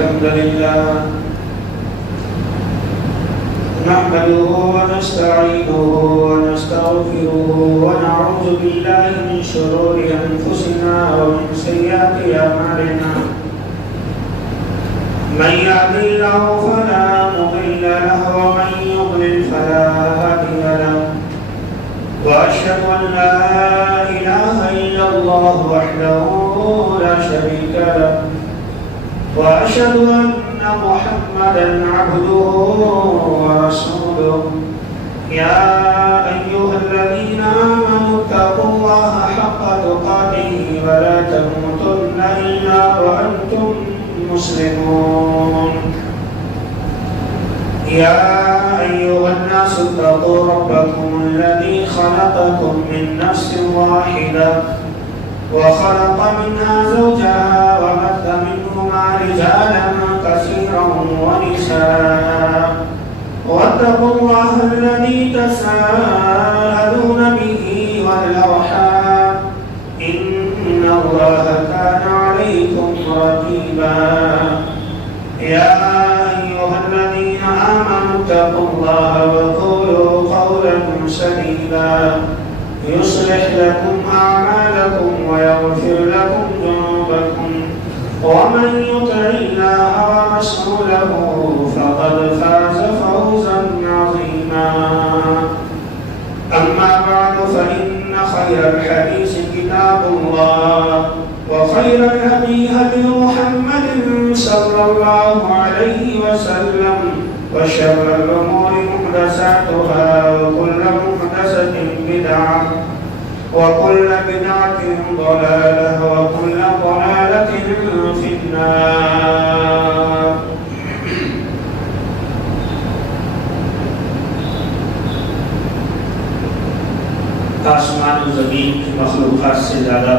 الحمد لله نحمده ونستعينه ونستغفره ونعوذ بالله من شرور أنفسنا ومن سيئات أعمالنا من يهده الله فلا مضل له ومن يضلل فلا هادي له وأشهد أن لا إله إلا الله وحده لا شريك له وأشهد أن محمدا عبده ورسوله يا أيها الذين آمنوا اتقوا الله حق تقاته ولا تموتن إلا وأنتم مسلمون يا أيها الناس اتقوا ربكم الذي خلقكم من نفس واحدة وخلق منها زوجها وبث منهما رجالا كثيرا ونساء واتقوا الله الذي تساءلون به والأرحام إن الله كان عليكم رقيبا يا أيها الذين آمنوا اتقوا الله وقولوا قولا سديدا يصلح لكم أعمالكم ويغفر لكم ذنوبكم ومن يطع الله ورسوله فقد فاز فوزا عظيما أما بعد فإن خير الحديث كتاب الله وخير الهدي هدي محمد صلى الله عليه وسلم وشر الأمور محدثاتها وكل محدثة بدعة وكل بدعة ضلالة وكل ضلالة في النار. آسمان و زمین کی مخلوقات سے زیادہ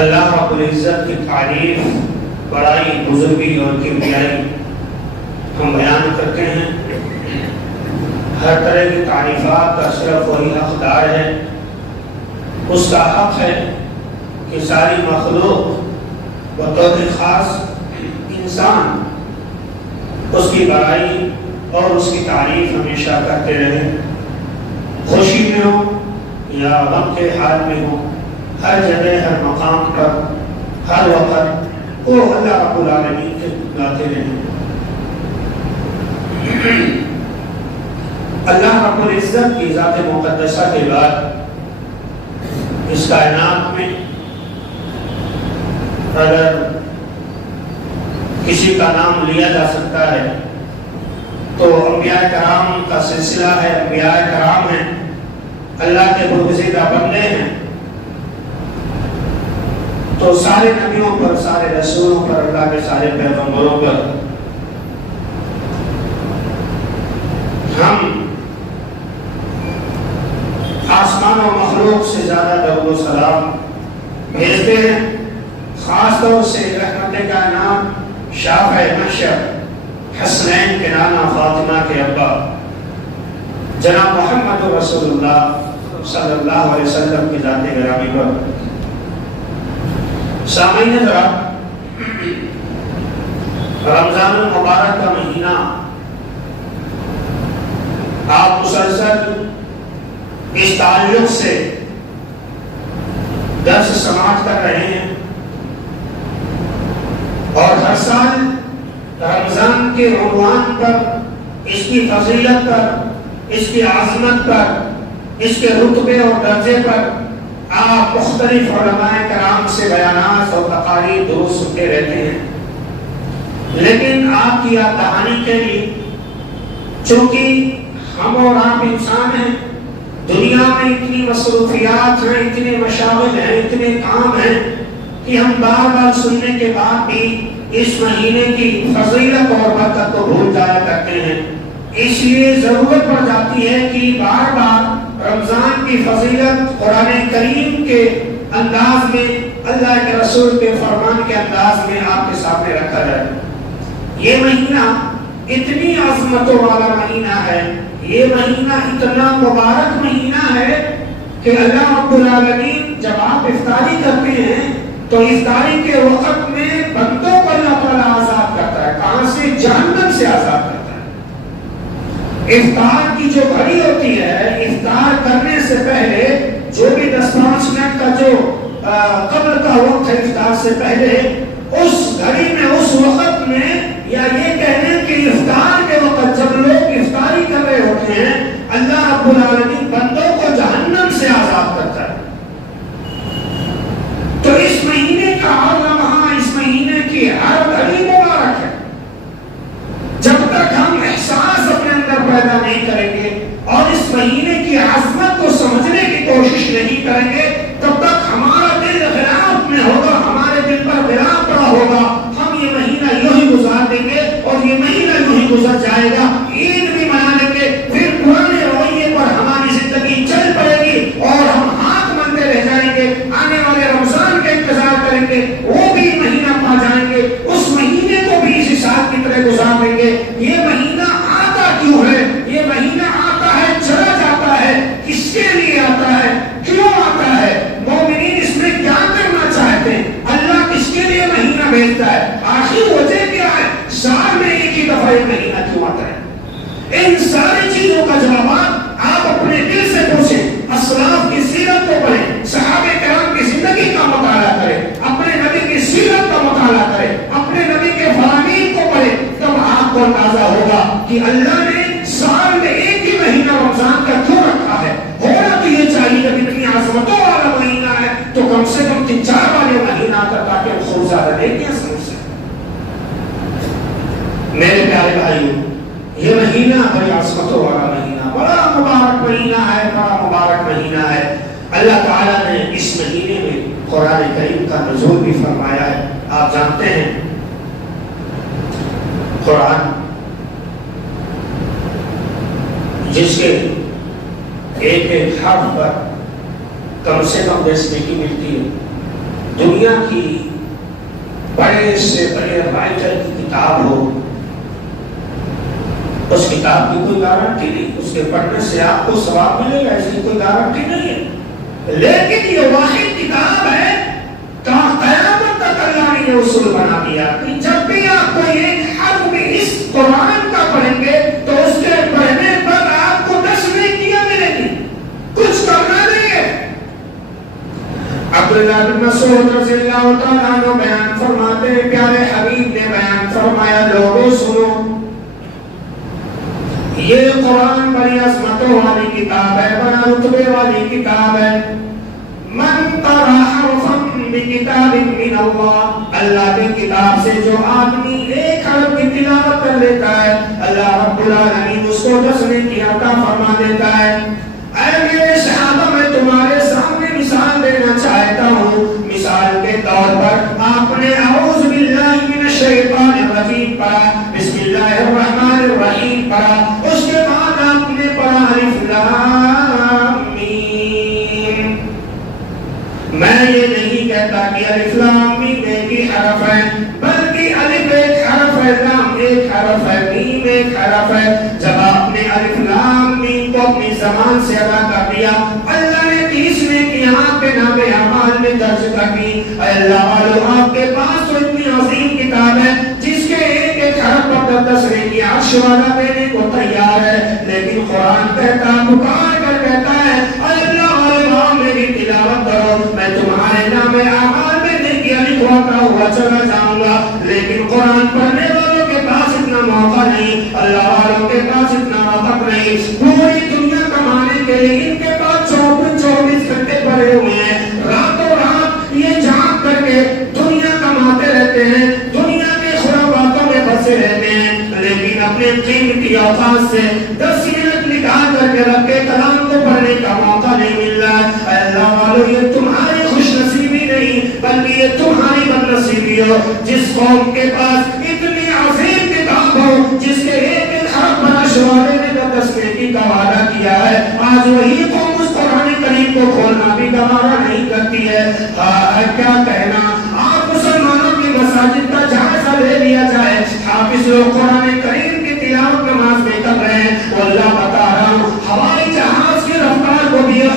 اللہ رب العزت کی تعریف، بڑائی، بزرگی اور کبریائی ہم بیان کرتے ہیں۔ ہر طرح کی تعریفات کا صرف وہی حقدار ہے، اس کا حق ہے کہ ساری مخلوق بطور خاص انسان اس کی بڑائی اور اس کی تعریف ہمیشہ کرتے رہیں، خوشی میں ہو یا غم کے حال میں ہو، ہر جگہ، ہر مقام پر، ہر وقت وہ اللہ رب العالمین کے گاتے رہیں۔ اللہ رب العزت کی ذات مقدسہ کے بعد اس کائنات میں اگر کسی کا نام لیا جا سکتا ہے تو انبیاء کرام کا سلسلہ ہے، انبیاء کرام ہیں، اللہ کے برگزیدہ بندے ہیں۔ تو سارے نبیوں پر، سارے رسولوں پر، اللہ کے سارے پیغمبروں پر ہم آسمان و مخلوق سے زیادہ درود و سلام بھیجتے ہیں، خاص طور سے رحمت کائنات، شافع محشر، حسنین کے نانا، فاطمہ کے ابا، جناب محمد رسول اللہ صلی اللہ علیہ وسلم کی ذات گرامی پر۔ سامعین ذرا، رمضان المبارک کا مہینہ آپ مسلسل اس تعلق سے درس سماعت کر رہے ہیں، اور ہر سال رمضان کے عنوان پر، اس کی فضیلت پر، اس کی عظمت پر، اس کے رتبے اور درجے پر آپ مختلف علماء کرام سے بیانات اور تقاریر دروس سنتے رہتے ہیں، لیکن آپ کی یاد دہانی کے لیے، چونکہ ہم اور آپ انسان ہیں، دنیا میں اتنی مصروفیات ہیں، اتنے مشاغل ہیں، اتنے کام ہیں کہ ہم بار بار سننے کے بعد بھی اس مہینے کی فضیلت اور برکت کو بھول جایا کرتے ہیں۔ اس لیے ضرورت پڑ جاتی ہے کہ بار بار رمضان کی فضیلت قرآن کریم کے انداز میں، اللہ کے رسول کے فرمان کے انداز میں آپ کے سامنے رکھا جائے۔ یہ مہینہ اتنی عظمتوں والا مہینہ ہے، یہ مہینہ اتنا مبارک مہینہ ہے کہ اللہ رب العالمین جب آپ افطاری کرتے ہیں تو افطاری کے وقت میں بندوں کو اللہ تعالیٰ آزاد کرتا ہے. کہاں سے؟ جہنم سے آزاد کرتا ہے. افطار کی جو گھڑی ہوتی ہے، افطار کرنے سے پہلے جو بھی 10-5 منٹ کا جو قبل کا وقت ہے افطار سے پہلے، اس گھڑی میں اس وقت میں، یا یہ کہنے کہ افطار کے وقت جب لوگ افطاری کر رہے ہوتے ہیں، اللہ رب العالمین بندوں کو جہنم سے آزاد کرتا ہے. تو اس مہینے کا ہر لمحہ، اس مہینے کی ہر گھڑی مبارک ہے. جب تک ہم احساس اپنے اندر پیدا نہیں کریں گے اور اس مہینے کی عظمت کو سمجھنے کی کوشش نہیں کریں گے، تب تک ہمارا دل غلاف میں ہوگا، ہمارے دل پر غلاف پڑا ہوگا. ہم یہ مہینہ یوں ہی گزار دیں گے اور یہ مہینہ یوں ہی گزر جائے گا. عید بھی منا لیں گے، پھر پرانے رویے پر ہماری زندگی چل پڑے گی اور ہم ہاتھ مانتے رہ جائیں گے. آنے والے رمضان کا انتظار کریں گے، وہ بھی مہینہ پا جائیں گے، اس مہینے کو بھی اسی سال کی طرح گزار دیں گے. یہ مہینہ آتا کیوں ہے؟ یہ مہینہ آتا ہے، چلا جاتا ہے. کس کے لیے آتا ہے؟ کیوں آتا ہے؟ مومنین اس میں کیا کرنا چاہتے ہیں؟ اللہ کس کے لیے مہینہ بھیجتا ہے؟ آخر وجہ کیا ہے؟ سال میں ایک ہی دفعہ یہ مہینہ کیوں آتا ہے؟ ان ساری چیزوں کا جوابات آپ اپنے دل سے پوچھیں، اسلاف کی سیرت کو پڑھیں، صحابہ کرام کی زندگی کا مطالعہ کریں، اپنے نبی کی سیرت کا مطالعہ کریں، اپنے نبی کے فرامین کو پڑھیں. تب آپ کو اندازہ ہوگا کہ اللہ نے سال میں ایک ہی مہینہ رمضان کا کیوں رکھا ہے. ہونا تو یہ چاہیے جب اتنی عظمتوں والا مہینہ ہے تو کم سے کم 3-4 والے مہینہ آتا تاکہ ہم خوب زیادہ دیکھیں سمجھ سکیں. میرے پیارے بھائیوں، یہ مہینہ بڑی عظمتوں والا مہینہ، بڑا مبارک مہینہ ہے، بڑا مبارک مہینہ ہے. اللہ تعالیٰ نے اس مہینے میں قرآن کریم کا نزول بھی فرمایا ہے. آپ جانتے ہیں قرآن جس کے ایک ایک حرف پر کم سے کم 10 نیکی ملتی ہے. دنیا کی بڑے سے بڑے رائٹر کی کتاب ہو، اس کتاب کی کوئی گارنٹی نہیں، اس کے پڑھنے سے آپ کو ثواب ملے گا، اس کی کوئی گارنٹی نہیں ہے. لیکن یہ واحد کتاب ہے کہ قیامت تک اللہ نے اصول بنا دیا کہ جب بھی آپ کو ایک حرف بھی اس قرآن کا پڑھیں گے تو اس کے پڑھنے پر آپ کو 10 نیکیاں ملے گی، کچھ کرنا نہیں ہے. عبداللہ بن مسعود رضی اللہ تعالیٰ عنہ بیان فرماتے ہیں، پیارے حبیب نے بیان فرمایا، لوگوں سنو، یہ قرآن بڑی عظمتوں والی کتاب ہے، بڑا رتبے والی کتاب ہے. من قرأ حرفا بکتاب من اللہ، اللہ کی کتاب سے جو آدمی ایک حرف کی تلاوت کر لیتا ہے، اللہ رب العالمین اس کو 10 نیکی عطا فرما دیتا ہے. اے میرے صحابہ، میں تمہارے سامنے مثال دینا چاہتا ہوں. مثال کے طور پر آپ نے اعوذ باللہ من الشیطان الرجیم پڑھا، بسم اللہ الرحمن الرحیم پڑھا، اس کے بعد آپ نے پڑھا الف لام میم. میں یہ نہیں کہتا کہ الف لام میم ایک ہی حرف ہے، بلکہ الف ایک حرف ہے، لام ایک حرف ہے، میم ایک حرف ہے. جب آپ نے الف لام میم کو اپنی زبان سے ادا کر دیا، اللہ نے 30 نیکیاں آپ کے نام اعمال میں درج کر دی. اے اللہ والو، آپ کے پاس تو اتنی عظیم کتاب ہے جس کے ایک ایک حرف پر 10 نیکیاں عرش والا دینے کو تیار ہے. لیکن قرآن کہتا، پکار کر کہتا ہے، اے اللہ والو میری تلاوت کرو، میں تمہارے نام اعمال میں نیکیاں لکھواتا ہوا چلا جاؤں گا. لیکن قرآن پڑھنے والوں کے پاس اتنا موقع نہیں، اللہ والوں کے پاس اتنا وقت نہیں. پوری دنیا کمانے کے لیے ان کے پاس 24 گھنٹے پڑے ہوئے ہیں، راتوں رات یہ جاگ کر کے دنیا کماتے رہتے ہیں، دنیا کے خراباتوں میں پھنسے رہتے ہیں. لیکن اپنے قیمتی اوقات سے 10 منٹ نکال کر کے رب کے کلام کو پڑھنے کا موقع نہیں مل رہا ہے. اے اللہ والو، یہ تمہاری خوش نصیبی نہیں بلکہ یہ تمہاری بد نصیبی ہو جس قوم کے پاس اتنی عظیم کتاب ہو جس کے ایک ایک حرف پر اشوالے نے 10 نیکی کا وعدہ کیا ہے. آج وہی قوم اس قرآن کریم کو کھولنا بھی گوارا نہیں کرتی ہے. کیا کہنا، آپ مسلمانوں کی مساجد کا جائزہ لے لیا جائے. حافظ لوگ قرآن کریم کی تلاوت نماز میں کر رہے ہیں، واللہ بتا رہا ہوں ہوائی جہاز کی رفتار کو بھی یہ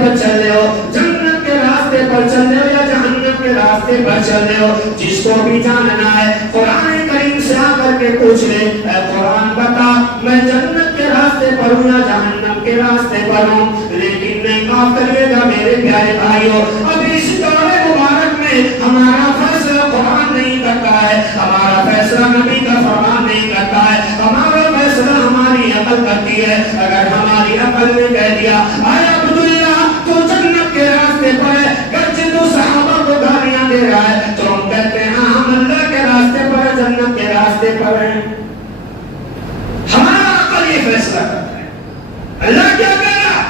پر چل رہے ہو, جنت کے راستے پر چل رہے ہو یا جہنم کے راستے پر چل رہے ہو, جس کو بھی جاننا ہے قرآن کریم سے آ کر کے پوچھ لے, اے قرآن بتا میں جنت کے راستے پر ہوں یا جہنم کے راستے پر ہوں. لیکن نہیں معاف کریے گا میرے پیارے بھائیوں, ابھی اس دور مبارک میں ہمارا فیصلہ قرآن نہیں کرتا ہے, ہمارا فیصلہ نبی کا فرمان نہیں کرتا ہے, ہمارا فیصلہ ہماری عقل کرتی ہے. اگر ہماری عقل نے کہہ دیا اے عبداللہ تو جنت کے راستے پر ہے, گرچہ تو صحابہ کو گالیاں دے رہا ہے, تو ہم کہتے ہیں ہاں ہم اللہ کے راستے پر ہیں, جنت کے راستے پر ہیں. ہمارا عقل یہ فیصلہ کرتا ہے. اللہ کیا کہہ رہا,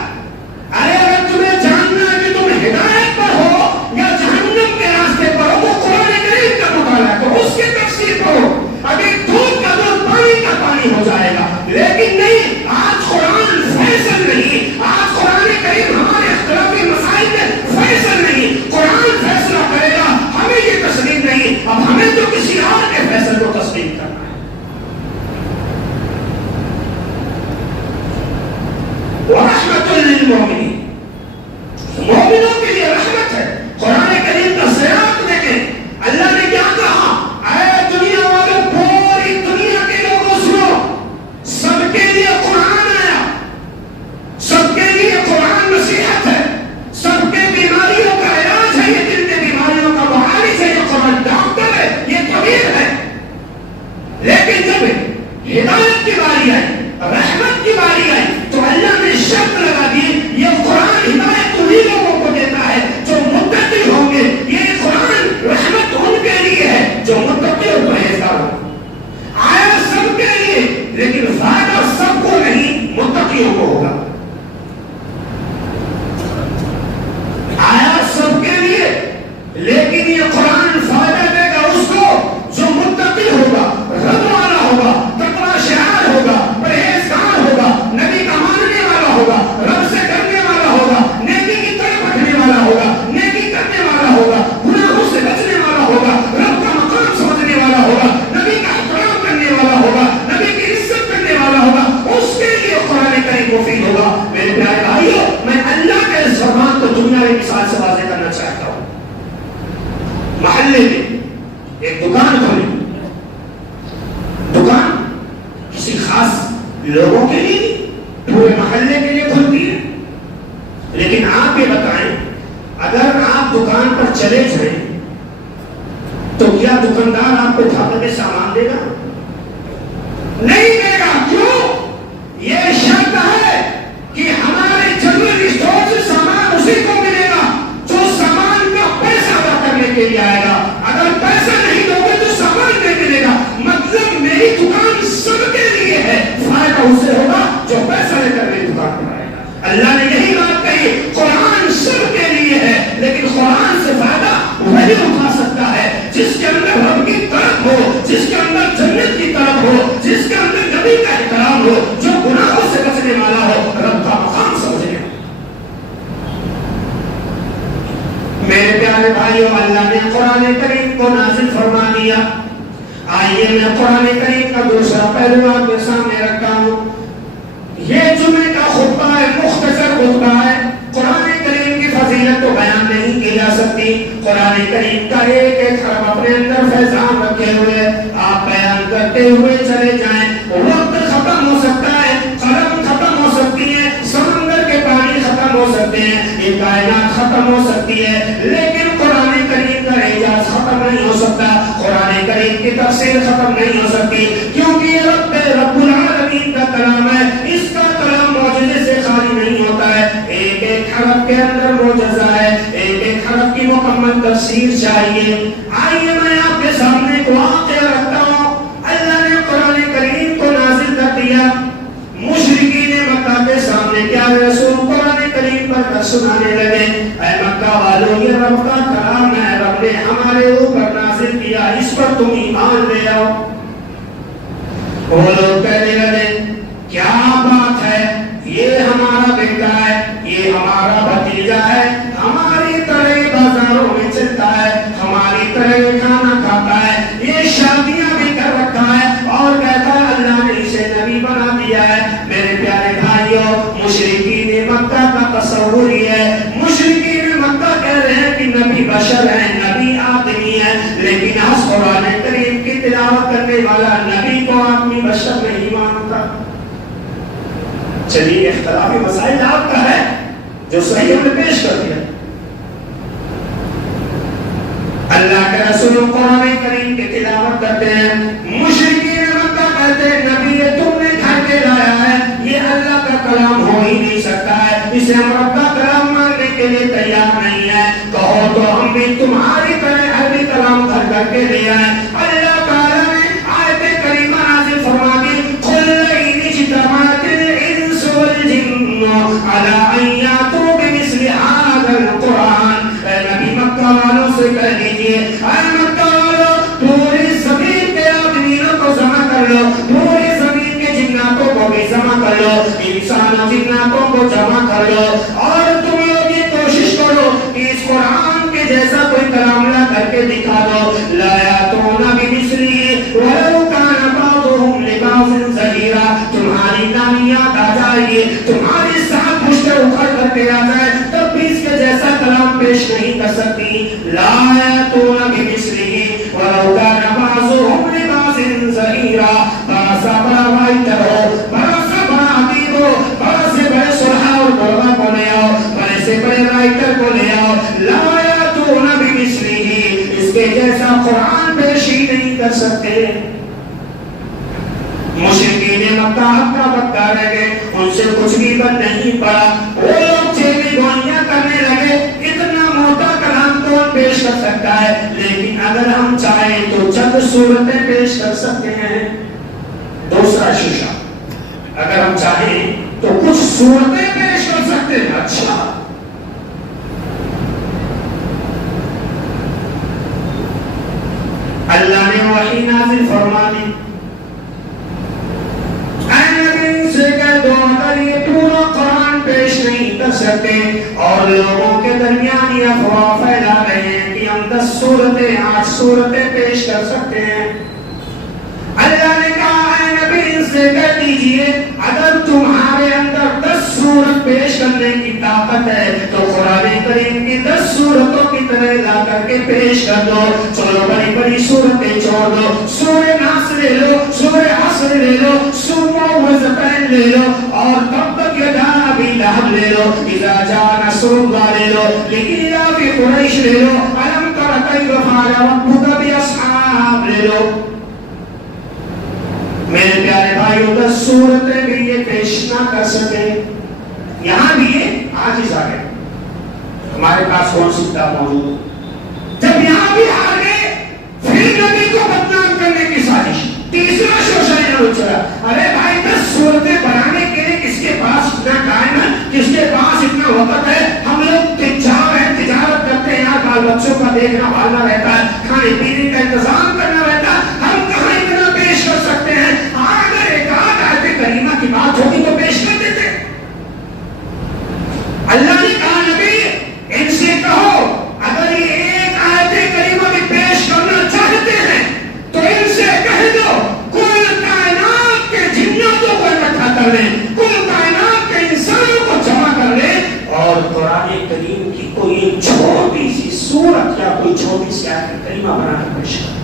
ارے اگر تمہیں جاننا ہے کہ تم ہدایت پر ہو یا جہنم کے راستے پر ہو, وہ قرآن کریم کا مطالعہ کرو, اس کی تفسیر کرو. ابھی دودھ کا دودھ پانی کا پانی ہو جائے گا, لیکن نہیں, آج قرآن فیصل نہیں, آج قرآن کریم ہمارے اختلافی مسائل میں فیصل نہیں, قرآن فیصلہ کرے گا, ہمیں یہ تسلیم نہیں. اب ہمیں تو کسی اور کے فیصلے کو تسلیم کرنا ہے. ورحمت للمؤمنین, مومنوں کے لیے رحمت ہے. قرآن کریم کا سیاق دیکھیں, اللہ نے کیا کہا, اے دنیا والوں, پوری دنیا کے لوگوں سنو, سب کے لیے قرآن آیا, سب کے لیے قرآن نصیحت ہے, سب کے بیماریوں کا علاج ہے, یہ دل کے بیماریوں کا معالج ہے, یہ قرآن ڈاکٹر ہے, یہ طبیب ہے. لیکن جب ہدایت کی باری آئی, رحمت کی باری آئی, تو اللہ نے شرط لگا دی, یہ قرآن ہدایت انہی لوگوں کو دیتا ہے جو متقی ہوں گے, یہ قرآن رحمت ان کے لیے ہے جو متقی اور پرہیزگار ہوں. آیا سب کے لیے, لیکن فائدہ سب کو نہیں, متقیوں کو ہوگا. آیا سب کے لیے, لیکن یہ قرآن فائدہ دے گا اس کو جو متقی ہوگا, رب والا ہوگا, تقوی شعار ہوگا, پرہیزگار ہوگا, نبی کا ماننے والا ہوگا, رب سے ڈرنے والا ہوگا, نیکی کی طرف بڑھنے والا ہوگا, نیکی کرنے والا ہوگا, گناہوں سے بچنے والا ہوگا, رب کا مقام سمجھنے والا ہوگا, نبی کا احترام کرنے والا ہوگا, نبی کی عزت کرنے والا ہوگا, اس کے لیے قرآن کریم مفید ہوگا. میرے پیارے بھائیوں, میں اللہ کے اس فرمان کو دنیا کی مثال سے واضح کرنا چاہتا ہوں. محلے میں ایک دکان کھولی, دکان کسی خاص لوگوں کے لیے, پورے محلے کے لیے کھلتی ہے. لیکن آپ یہ بتائیں, اگر آپ دکان پر چلے جائیں تو کیا دکاندار آپ کو اٹھا کر کے سامان دے گا؟ نہیں دے گا. کیوں؟ یہ شرط ہے کہ ہمارے جنرل اسٹور سے سامان اسی کو ملے گا جو سامان کا پیسہ ادا کرنے کے لیے آئے گا. اگر پیسہ نہیں دو گے تو سامان نہیں ملے گا. مطلب میری دکان سب کے لیے ہے, فائدہ اسے ہوگا جو پیسہ لے کر میری دکان پر آئے گا. اللہ نے یہی بات کہی, قرآن سب کے لیے ہے, لیکن قرآن سے فائدہ وہی اٹھا سکتا ہے جس کے اندر رب کی طرف ہو, جس کے اندر جنت کی طرف ہو, جس کے اندر نبی کا احترام ہو, جو گناہوں سے بچنے والا ہو, رب کا مقام سمجھنے. میرے پیارے بھائیوں, اللہ نے قرآن کریم کو نازل فرما دیا. آئیے میں قرآن کریم کا دوسرا پہلو آپ کے سامنے رکھتا ہوں. یہ جمعے کا خطبہ ہے, مختصر خطبہ ہے. قرآن کریم کی فضیلت تو بیان نہیں کی جا سکتی. قرآن کریم کا ایک ایک حرف اپنے اندر فیضان رکھے ہوئے آپ بیان کرتے ہوئے چلے جائیں. وقت ختم ہو سکتا ہے, قلم ختم ہو سکتی ہے, سمندر کے پانی ختم ہو سکتے ہیں, یہ کائنات ختم ہو سکتی ہے, لیکن قرآن کریم کا اعجاز ختم نہیں ہو سکتا. قرآن کریم کی تفسیر ختم نہیں ہو سکتی, کیونکہ یہ رب العالمین کا کلام ہے. اس کا کلام معجزے سے خالی نہیں ہوتا ہے. ایک ایک حرف کے اندر معجزہ ہے, ایک ایک حرف کی مکمل تفسیر چاہیے. آئیے میں آپ کے سامنے ایک واقعہ رکھتا ہوں. اللہ نے قرآن کریم کو نازل کر دیا. مشرکین مکہ کے سامنے کیا رسول قرآن کریم پر سنانے لگے, اے مکہ والوں, یہ رب کا کلام ہے, رب نے ہمارے اوپر نازل کیا, اس پر تم ایمان لے آؤ. وہ لوگ کہنے لگے کیا بات ہے, یہ ہمارا بیٹا ہے, یہ ہمارا بھتیجا ہے, ہماری طرح بازاروں میں چلتا ہے, ہماری طرح کھانا کھاتا ہے, یہ شادیاں بھی کر رکھا ہے, اور کہتا ہے اللہ نے اسے نبی بنا دیا ہے. میرے پیارے بھائیوں, مشرکین مکہ کا تصور یہ ہے بشر ہیں، نبی آدمی ہے، لیکن آج قرآن کریم کی تلاوت کرنے والا نبی کو آدمی بشر نہیں مانتا۔ چلیے اختلافی مسائل آپ کا ہے جو صحیح ہم نے پیش کر دیا۔ اللہ کے رسول قرآن کریم کی تلاوت کرتے ہیں، مشرکین مکہ کہتے ہیں نبی یہ تم نے گھر کے لایا ہے، یہ اللہ کا کلام ہو ہی نہیں سکتا ہے، اسے ہم رب کا کلام ماننے کے لیے تیار نہیں ہے، کہو تو ہم بھی تمہاری طرح عربی کلام گھر کر کے لے آئے۔ اللہ تعالیٰ نے آیت کریمہ نازل فرما دی، قل لئن اجتمعت الانس والجن علی ان یاتوا بمثل ھذا القرآن، اے نبی مکہ والوں سے کہہ دیجئے، اے مکہ والوں پوری زمین کے آدمیوں کو جمع کر لو، پوری زمین کے جناتوں کو بھی جمع کر لو، انسان و جناتوں کو جمع کر لو، اور تم لوگ یہ کوشش کرو کہ اس قرآن کے جیسا کوئی کلام لا کر کے دکھا دو، لا یاتون بمثلہ ولو کان بعضهم لبعض ظہیرا، تمہاری نامیات آ جائے، تمہاری ساتھ پشتے اکھڑ کر کے آ جائے، تب بھی اس کے جیسا کلام پیش نہیں کر سکتی۔ لا یاتون بمثلہ ولو کان بعضهم لبعض ظہیرا، بڑا سا بڑا وائٹر ہو، بڑا سا بڑا ادیب ہو، بڑا سے بڑے صلحاء اور قربا کو لے آؤ، بڑے سے بڑے رائٹر کو لے آؤ، لا یاتون بمثلہ، اس کے جیسا قرآن پیش ہی نہیں کر سکتے۔ مشرکین مکہ ہکا بکا رہ گئے، ان سے کچھ بھی بن نہیں پڑا، وہ لوگ چیلی گوئیاں کرنے لگے، اتنا موٹا کلام کون پیش کر سکتا ہے، لیکن اگر ہم چاہیں تو چند صورتیں پیش کر سکتے ہیں۔ دوسرا شیشہ، اگر ہم چاہیں تو کچھ صورتیں پیش کر سکتے ہیں۔ اچھا، اللہ نے وحی نازل فرما دی، اگر یہ پورا قرآن پیش نہیں کر سکتے اور لوگوں کے درمیان یہ افواہ پھیلا رہے ہیں کہ ہم 10 صورتیں 8 صورتیں پیش کر سکتے ہیں، اللہ نے کہا اے نبی ان سے کہہ دیجئے اگر تمہارے اندر 10 صورت پیش کرنے کی طاقت ہے تو قرآن کریم کی 10 صورتوں کی طرح لا کر کے پیش کر دو، چلو بڑی بڑی صورتیں چھوڑ دو، سورہ ناس لے لو، سورہ عصر لے لو، سورہ معوذتین لے لو، اور تبت یدا ابی لہب لے لو، اذا جاء نصر اللہ لے لو، لإیلاف قریش لے لو، الم تر کیف فعل ربک باصحاب لے لو۔ میرے پیارے بھائیو 10 صورتیں بھی یہ پیش نہ کر سکے، یہاں بھی یہ عاجز آ گئے، ہمارے پاس کون سی کتاب موجود؟ جب یہاں بھی ہار گئے، پھر نبی کو بدنام کرنے کی سازش، تیسرا شوشہ انہوں چلا، ارے بھائی 10 صورتیں بنانے کے لیے کس کے پاس اتنا ٹائم ہے، کس کے پاس اتنا وقت ہے، ہم لوگ تجار ہیں، تجارت کرتے ہیں، یہاں بال بچوں کا دیکھنا بھالنا رہتا ہے، کھانے پینے کا انتظام کرنا رہتا ہے، ہم کہاں اتنا پیش کر سکتے ہیں، اگر ایک آدھ آیت کریمہ کی بات ہوگی تو پیش کر دیتے۔ اللہ نے کہا نبی ان سے کہو اگر یہ ایک آیت کریمہ بھی پیش کرنا چاہتے ہیں تو ان سے کہہ دو کل کائنات کے جناتوں کو اکٹھا کر لیں، کل کائنات کے انسانوں کو جمع کر لیں اور قرآن کریم کی کوئی ایک چھوٹی سی سورت یا کوئی چھوٹی سی آیت کریمہ بنا کر پیش کریں۔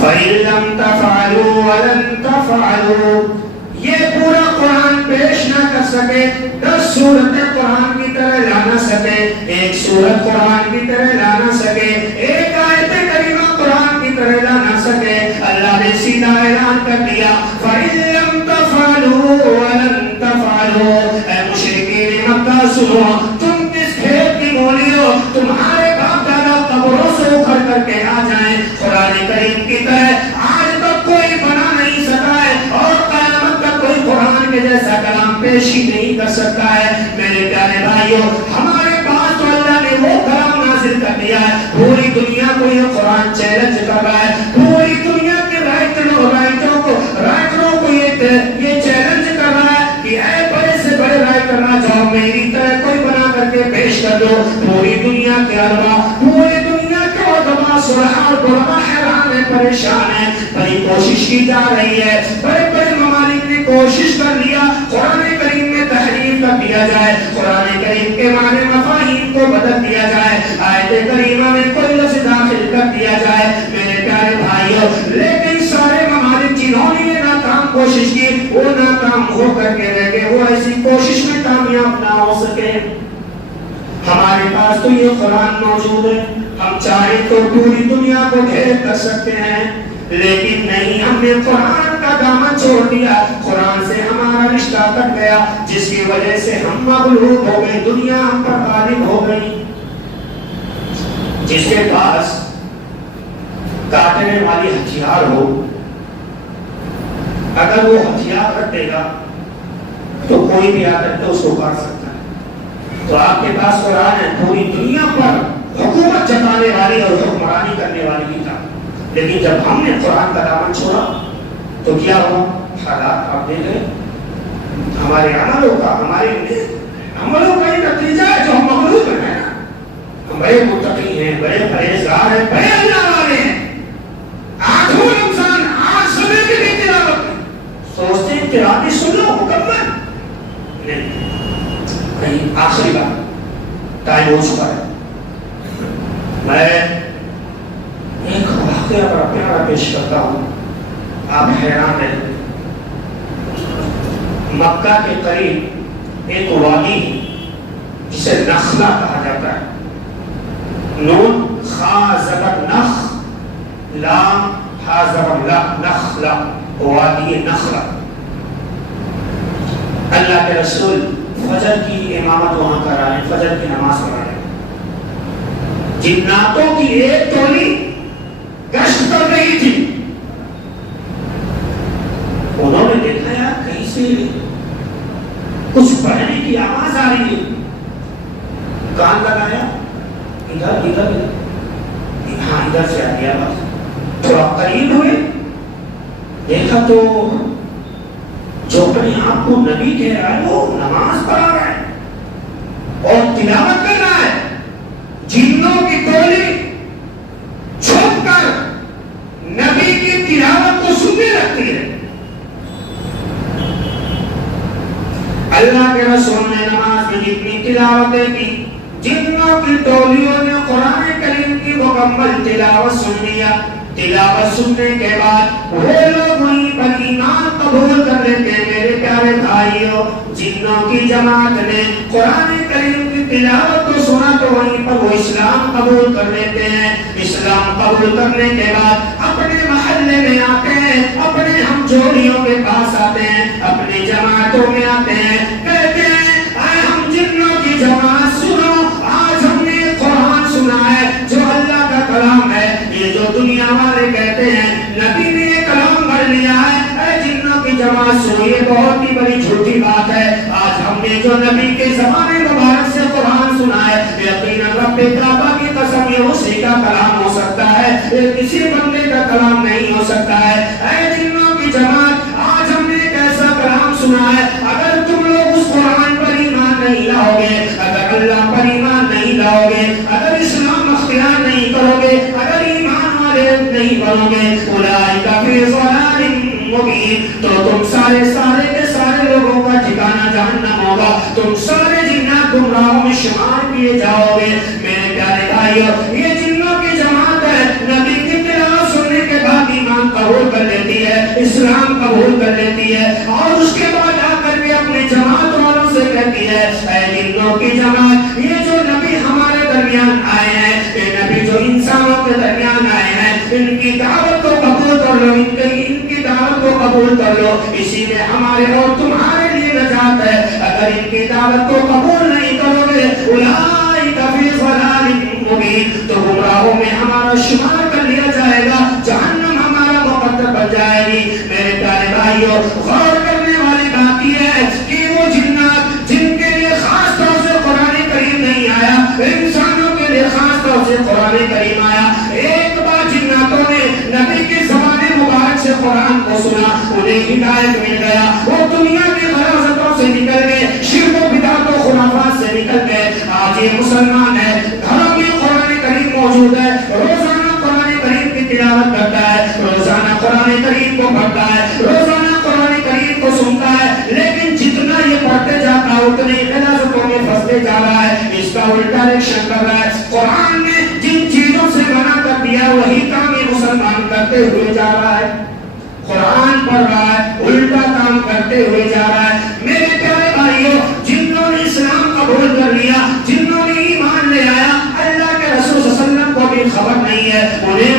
فَإِن لَّمْ تَفْعَلُوا وَلَن تَفْعَلُوا، یہ پورا قرآن پیش نہ کر سکے، 10 صورتیں قرآن کی طرح لا نہ سکے، ایک صورت قرآن کی طرح لا نہ سکے، ایک آیت کریمہ قرآن کی طرح لا نہ سکے، اللہ نے سیدھا اعلان کر دیا فَإِن لَّمْ تَفْعَلُوا وَلَن تَفْعَلُوا، اے مشرکین مکہ سنو، تم کس کھیت کی مولی ہو، تمہارے باپ دادا قبروں سے اکھڑ کر کے آ جائیں، قرآن کریم کی طرح آج تک کوئی بنا نہیں سکا ہے اور قیامت تک کوئی قرآن کے جیسا کلام پیش ہی نہیں کر سکتا ہے۔ میرے پیارے بھائیو، ہمارے پاس تو اللہ نے وہ کلام نازل کر دیا ہے، پوری دنیا کو یہ قرآن چیلنج کر رہا ہے، پوری دنیا کے رائٹروں کو یہ چیلنج کر رہا ہے کہ اے بڑے سے بڑے رائٹر نہ جاؤ، میری طرح کوئی بنا کر کے پیش کر دو۔ پوری دنیا کے علماء، پوری دنیا کے علماء صلحاء اور علماء حیران ہیں، پریشان ہیں، بڑی کوشش کی جا رہی ہے، بڑے بڑے ممالک نے کوشش کر لیا قرآن کریم میں تحریف کر دیا جائے، قرآن کریم کے معنی مفاہیم کو بدل دیا ہو کر کے رہ گئے، وہ ایسی کوشش میں کامیاب نہ ہو سکے۔ ہمارے پاس تو یہ قرآن موجود ہے، ہم چاہیں تو پوری دنیا کو گھیر کر سکتے ہیں، لیکن نہیں، ہم نے قرآن کا دامن چھوڑ دیا، قرآن سے ہمارا رشتہ کٹ گیا، جس کی وجہ سے ہم مغلوب ہو گئے، دنیا ہم پر غالب ہو گئی۔ جس کے پاس کاٹنے والی ہتھیار ہو، اگر وہ ہتھیار رکھ دے گا تو کوئی بھی آ کر کے اس کو کاٹ سکتا ہے۔ تو آپ کے پاس قرآن ہے، پوری دنیا پر حکومت جتانے والی اور حکمرانی کرنے والی کتاب، لیکن جب ہم نے قرآن کا دامن چھوڑا تو کیا ہوا؟ حالات آپ دیکھ رہے، ہمارے عملوں کا یہ نتیجہ ہے جو ہم مغلوب ہیں۔ ہم بڑے متقی ہیں، بڑے پرہیزگار ہیں، بڑے اللہ والے ہیں، آٹھوں رمضان 8 سمے کی بھی تلاوت میں سوچتے ہیں تلاوت سن لو مکمل نہیں، کہیں آخری بات ٹائم ہو چکا ہے۔ میں ایک واقعہ بڑا پیارا پیش کرتا ہوں، آپ حیران رہیں۔ مکہ کے قریب ایک وادی جسے نخلا کہا جاتا ہے، نون خا زبر نخ، لام ہا زبر لا، نخلا، وادی نخلا۔ اللہ کے رسول فجر کی امامت وہاں کرا رہے ہیں، فجر کی نماز پڑھا رہے ہیں۔ جناتوں کی ایک ٹولی گشت کر رہی تھی، انہوں نے دیکھا یار کہیں سے کچھ پڑھنے کی آواز آ رہی ہے، کان لگایا، ادھر ہاں ادھر سے آ گیا، بس تھوڑا قریب ہوئے، دیکھا تو جو اپنے آپ کو نبی کہہ رہا ہے وہ نماز پڑھا رہا ہے اور تلاوت کر رہا ہے۔ جنوں کی ٹولی چھپ کر نبی کی تلاوت کو سننے لگتی ہے۔ اللہ کے رسول نے نماز میں جتنی تلاوتیں کی، جنوں کی ٹولیوں نے قرآن کریم کی مکمل تلاوت سن لیا۔ تلاوت سننے کے بعد وہ لوگ وہیں پر ایمان قبول کر لیتے ہیں۔ میرے پیارے بھائیوں، جنوں کی جماعت نے قرآن کریم کی تلاوت کو سنا تو وہیں پر وہ اسلام قبول کر لیتے ہیں۔ اسلام قبول کرنے کے بعد اپنے محلے میں آتے ہیں، اپنے ہم جوڑیوں کے پاس آتے ہیں، اپنی جماعتوں میں آتے ہیں، کہتے ہیں اے ہم جنوں کی جماعت سنو، آج ہم نے قرآن سنا ہے جو اللہ کا کلام ہے، یہ جو دنیا والے کہتے ہیں نبی نے یہ کلام پڑھ لیا ہے، اے جنوں کی جماعت سنو، یہ بہت ہی بڑی جھوٹی بات ہے۔ آج ہم نے جو نبی کے زمانے مبارک سے قرآن سنا ہے، یقیناً رب کعبہ کی قسم یہ اسی کا کلام ہو سکتا ہے، یہ کسی بندے کا کلام نہیں ہو سکتا ہے۔ اے جنوں کی جماعت، آج ہم نے ایک ایسا کلام سنا ہے، اگر تم لوگ اس قرآن پر ایمان نہیں لاؤ گے، اگر اللہ پر ایمان نہیں لاؤ گے، اگر اسلام اختیار نہیں کرو گے، اگر ایمان والے نہیں بنو گے، اولئک فی ضلال مبین، تو تم سارے کے سارے لوگوں کا ٹھکانہ جہنم ہوگا، تم سارے جنات گمراہوں میں شمار کیے جاؤ گے۔ میرے پیارے بھائیو، یہ جنوں کی جماعت ہے، نبی کی تلاوت سننے کے بعد ایمان قبول کر لیتی ہے، اسلام قبول کر لیتی ہے، اور اس کے بعد آ کر کے اپنی جماعت والوں سے کہتی ہے اے جنوں کی جماعت، یہ جو نبی ہمارے درمیان آئے ہیں، یہ نبی جو انسانوں کے درمیان آئے ہیں، ان کی دعوت کو قبول کر لو، ان کی دعوت کو قبول کر لو، اسی میں ہمارے اور تمہارے لیے نجات ہے۔ اگر ان کی دعوت کو قبول نہیں کرو گے، اولئک فی ضلال مبین، تو گمراہوں میں ہمارا شمار کر لیا جائے گا، جہنم ہمارا مقدر بن جائے گی۔ میرے پیارے بھائیوں، غور کرنے والی بات یہ ہے کہ وہ جنات جن کے لیے خاص طور سے قرآن کریم نہیں آیا، انسانوں کے لیے خاص طور سے قرآن کریم آیا، ایک بار جناتوں نے نبی کے زمانے مبارک سے قرآن کو سنا، انہیں ہدایت مل گیا، وہ دنیا کی غلاظتوں سے نکل گئے، شرک و بدعت و خرافات سے نکل گئے۔ آج یہ مسلمان ہے، گھروں میں قرآن کریم موجود ہے، روزانہ قرآن کریم کی تلاوت کرتا ہے، روزانہ قرآن کریم کو پڑھتا ہے، روزانہ قرآن کریم کو سنتا ہے، لیکن جتنا یہ پڑھتے جاتا ہے اتنے غلاظتوں میں پھنستے جا رہا ہے، اس کا الٹا ریئیکشن کر رہا ہے۔ قرآن نے جن چیزوں سے منع کر دیا وہی کام یہ مسلمان کرتے ہوئے جا رہا ہے، قرآن پڑھ رہا ہے، الٹا کام کرتے ہوئے جا رہا ہے۔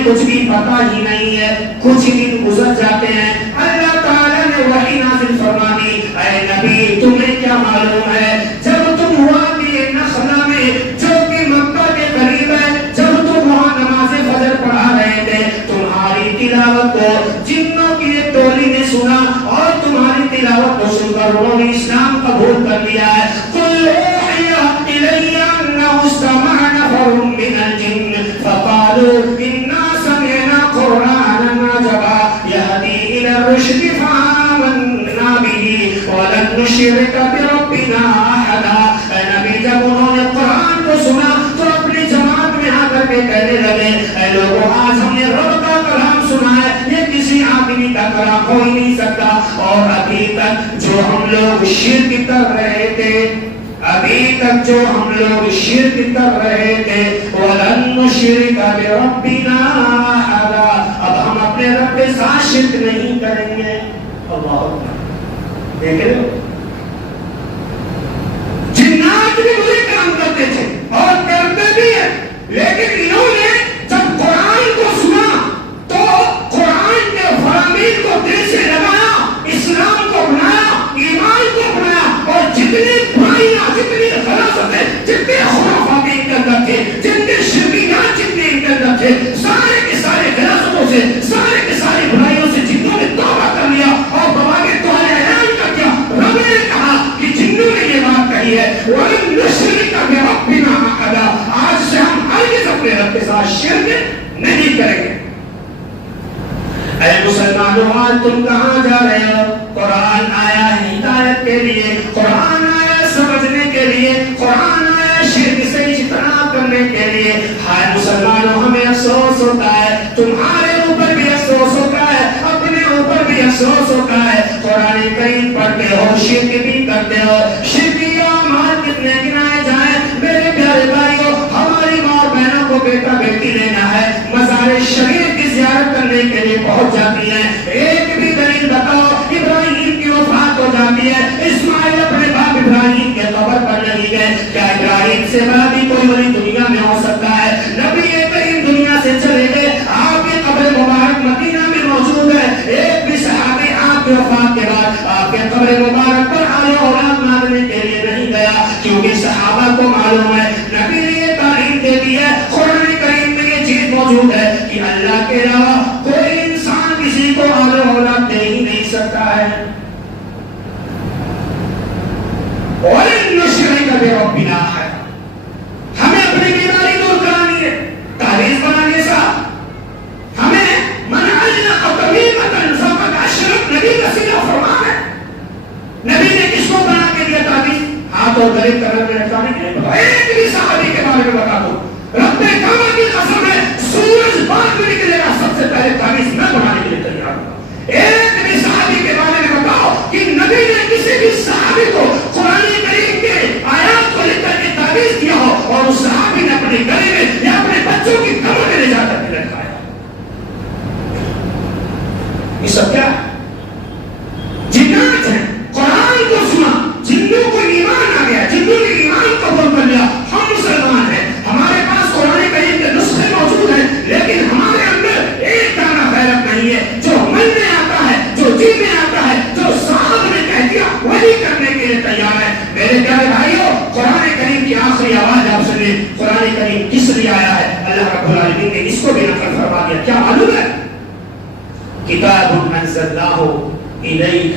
کچھ بھی پتا ہی نہیں ہے. کچھ دن گزر جاتے ہیں, اللہ تعالیٰ نے وحی نازل فرما دی, اے نبی تمہیں کیا معلوم ہے جب تم وادی نخلا میں جو کہ مکہ کے قریب ہے, جب تم وہاں نماز فجر پڑھا رہے تھے, تمہاری تلاوت کو جنوں کی ایک ٹولی نے سنا اور تمہاری تلاوت کو سن کر انہوں نے اسلام قبول کر لیا ہے. قل اوحی الی انہ استمع نفر من الجن فقالوا انا سمعنا قرآنا عجبا یہدی الی الرشد فآمنا به ولن نشرک بربنا احدا. اے نبی جب انہوں نے قرآن کو سنا تو اپنی جماعت میں آ کر کے کہنے لگے, اے لوگوں آج ہم نے رب کا کلام سنا ہے, یہ کسی آدمی کا کلام ہو ہی نہیں سکتا. اور ابھی تک جو ہم لوگ شرک کر رہے تھے, ابھی تک جو ہم لوگ شرک کر رہے تھے, وَلَن نُشْرِكَ بِرَبِّنَا أَحَدًا, اب ہم اپنے رب کے ساتھ شرک نہیں کریں گے. اللہ اکبر. دیکھ رہے ہو, جنات بھی برے کام کرتے تھے اور کرتے بھی ہیں, لیکن انہوں نے جب قرآن کو سنا تو قرآن کے فرامین کو دل سے لگایا, اسلام کو اپنایا, ایمان کو اپنایا, اور جتنی برائیاں, جتنی غلاظتیں, جتنے خرافات ان کے اندر تھے, جتنے شرکیات جتنے ان کے اندر تھے, سارے کے سارے غلاظتوں سے, سارے کے سارے برائیوں سے جنوں نے توبہ کر لیا اور بابا کے توبہ اعلان کر دیا. رب نے کہا کہ جنوں نے یہ بات کہی ہے, وَلَن نُشْرِكَ بِرَبِّنَا أَحَدًا, آج سے ہم ہرگز اپنے رب کے ساتھ شرک نہیں کریں گے. اے مسلمانوں, آج تم کہاں جا رہے ہو؟ قرآن آیا ہے ہدایت کے لیے, قرآن آیا سمجھنے کے لیے, قرآن آیا شرک سے اجتناب کرنے کے لیے. ہائے مسلمانوں, ہمیں افسوس ہوتا ہے, تمہارے اوپر بھی افسوس ہوتا ہے, اپنے اوپر بھی افسوس ہوتا ہے. قرآن کریم پڑھتے ہو, شرک بھی کرتے ہو. شرکی اعمال کتنے گنائے جائیں میرے پیارے بھائیوں. ہماری ماں بہنوں کو بیٹا بیٹی لینا ہے, مزار شریف کی زیارت کرنے کے لیے پہنچ جاتی ہیں. ایک بھی دلیل بتاؤ, ابراہیم کی وفات ہو جاتی ہے, اسماعیل اپنے باپ ابراہیم کے قبر پر نہیں گئے. کیا ابراہیم سے بڑا بھی کوئی ولی دنیا میں ہو سکتا ہے؟ نبی کریم دنیا سے چلے گئے, آپ کی قبر مبارک مدینہ میں موجود ہے. ایک بھی صحابی آپ کی وفات کے بعد آپ کے قبر مبارک پر آل اولاد مانگنے کے لیے نہیں گیا, کیونکہ صحابہ کو معلوم ہے, نبی نے یہ تعلیم دے دی ہے, قرآن کریم میں یہ چیز موجود ہے کہ اللہ کے علاوہ کوئی انسان کسی کو آل اولاد دے ہی نہیں سکتا ہے. وَلَن نُشْرِكَ بِرَبِّنَا أَحَدًا, ہمیں اپنی بیماری دور کرانی ہے. تعویذ بنانے سے ہمیں من علق تمیمۃ فقد اشرک, نبی کا سیدھا فرمان ہے. نبی نے کس کو بنا کے دیا تعویذ؟ ہاتھ اور گلے قبر میں رکھنے کے لیے. ایک بھی صحابی کے بارے میں بتا دو, رب کعبہ کی قسم ہے, سورج بعد میں نکلے گا سب سے پہلے تعویذ میں بنانے کے لیے تیار ہوں. ایک بھی صحابی کے بارے میں بتاؤ کہ نبی نے کسی بھی صحابی کو قرآن کریم کے آیات کو لکھ کر کے تعویذ کیا ہو اور اس صحابی نے اپنے گلے میں یا اپنے بچوں کی کمر میں لے جا کر کے لٹکایا. یہ سب کیا ہے؟ جنات ہیں. قرآن کو سنا, جنوں کو ایمان آ گیا, جنوں نے ایمان قبول کر لیا. ہم مسلمان ہیں, ہمارے پاس قرآن کریم کے نسخے موجود ہیں, لیکن ہمارے اندر ایک دانہ غیرت نہیں ہے. جو من میں آتا ہے, جو جی میں آتا ہے, جو صاحب نے کہہ دیا وہی کرنے کے لیے تیار ہے. میرے پیارے بھائیوں, قرآن کریم کی آخری آواز آپ سنیں. قرآن کریم کس لیے آیا ہے؟ اللہ رب العالمین نے اس کو بھی نقل فرما دیا. کیا معلوم ہے؟ کتاب انزلناہ الیک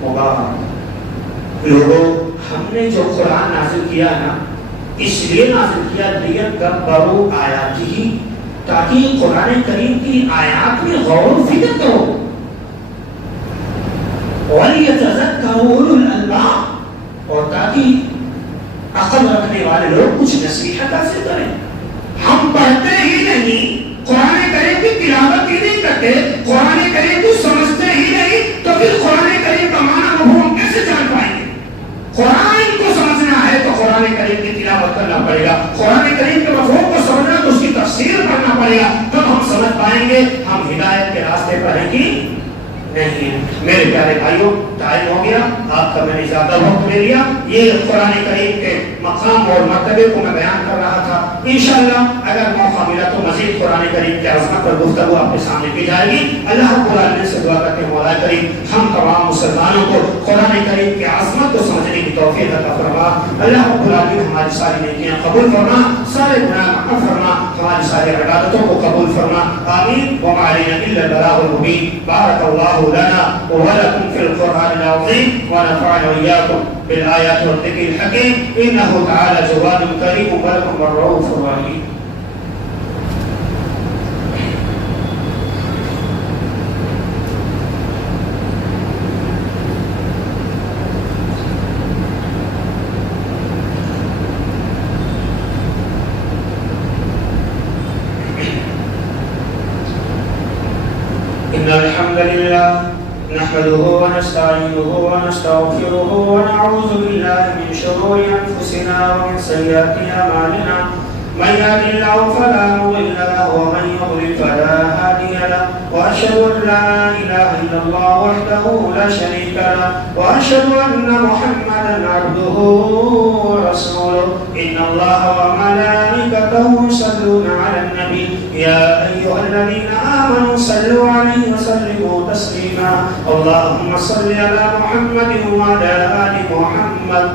مبارک. لوگوں, ہم نے جو قرآن نازل کیا نا, اس لیے نازل کیا لیدبروا آیاتہ, تاکہ قرآن کریم کی آیات میں غور و فکر کرو. وَلِيَتَذَكَّرُوا أُولُو الْأَلْبَابِ, اور تاکہ عقل رکھنے والے لوگ کچھ نصیحت حاصل کریں. ہم پڑھتے ہی نہیں, قرآن کریم کی تلاوت ہی نہیں کرتے, قرآن کریم کو سمجھتے ہی نہیں, تو پھر قرآن کریم کا معنی مفہوم کیسے جان پائیں گے؟ قرآن کو سمجھنا ہے تو قرآن کریم کی تلاوت کرنا پڑے گا, قرآن کریم کے مفہوم کو سمجھنا تو اس کی تفسیر پڑھنا پڑے گا, تب ہم سمجھ پائیں گے. ہم ہدایت کے راستے پر ہیں کہ نہیں. میرے پیارے بھائیوں, ٹائم ہو گیا, آپ کا میں نے زیادہ وقت لے لیا. یہ قرآن کریم کے مقام اور مرتبے کو میں بیان کر رہا تھا. انشاءاللہ اگر موقع ملا گا تو مزید قرآن کریم کی عظمت پر گفتگو آپ کے سامنے کی جائے گی. اللہ رب العالمین سے دعا کرتے ہیں مولا کریم ہم تمام مسلمانوں کو قرآن کریم کی عظمت کو سمجھنے کی توفیق عطا فرما. اللہ رب العالمین ہماری ساری نیکیاں قبول فرما, سارے گناہ معاف فرما, ہماری ساری عبادتوں کو قبول فرما. آمین. وما علینا الا البلاغ المبین. بارک اللہ لنا ولکم فی القرآن العظیم ونفعنا وإياكم بالآيات والذكر الحكيم إنه تعالى جواد كريم ولكم الرؤوف الرحيم. إن الحمد لله نحمده ونستعينه ونستغفره ونعوذ بالله من شرور أنفسنا ومن سيئات أعمالنا. من يهد الله فلا مضل له ومن يضلل فلا هادي له. وأشهد أن لا إله إلا الله وحده لا شريك له وأشهد أن محمدا عبده ورسوله. إن الله وملائكته يصلون على النبي يا أيها الذين آمنوا صلوا عليه وسلموا تسليما. اللهم صل على محمد وعلى آل محمد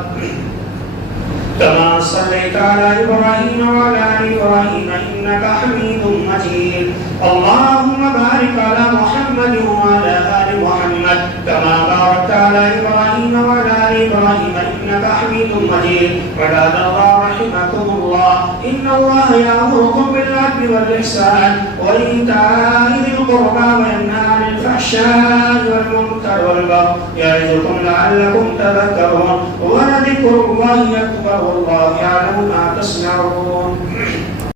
كما صليت على إبراهيم وعلى آل إبراهيم إنك حميد مجيد. اللهم بارك على محمد وعلى آل محمد كما باركت على إبراهيم وعلى آل إبراهيم إنك حميد مجيد. عباد الله رحمكم الله إن الله يأمركم بالعدل والإحسان وإيتاء ذي القربى وينهى عن الفحشاء والمنكر والبغي يعظكم لعلكم تذكرون. ولذكر الله أكبر والله يعلم ما تصنعون.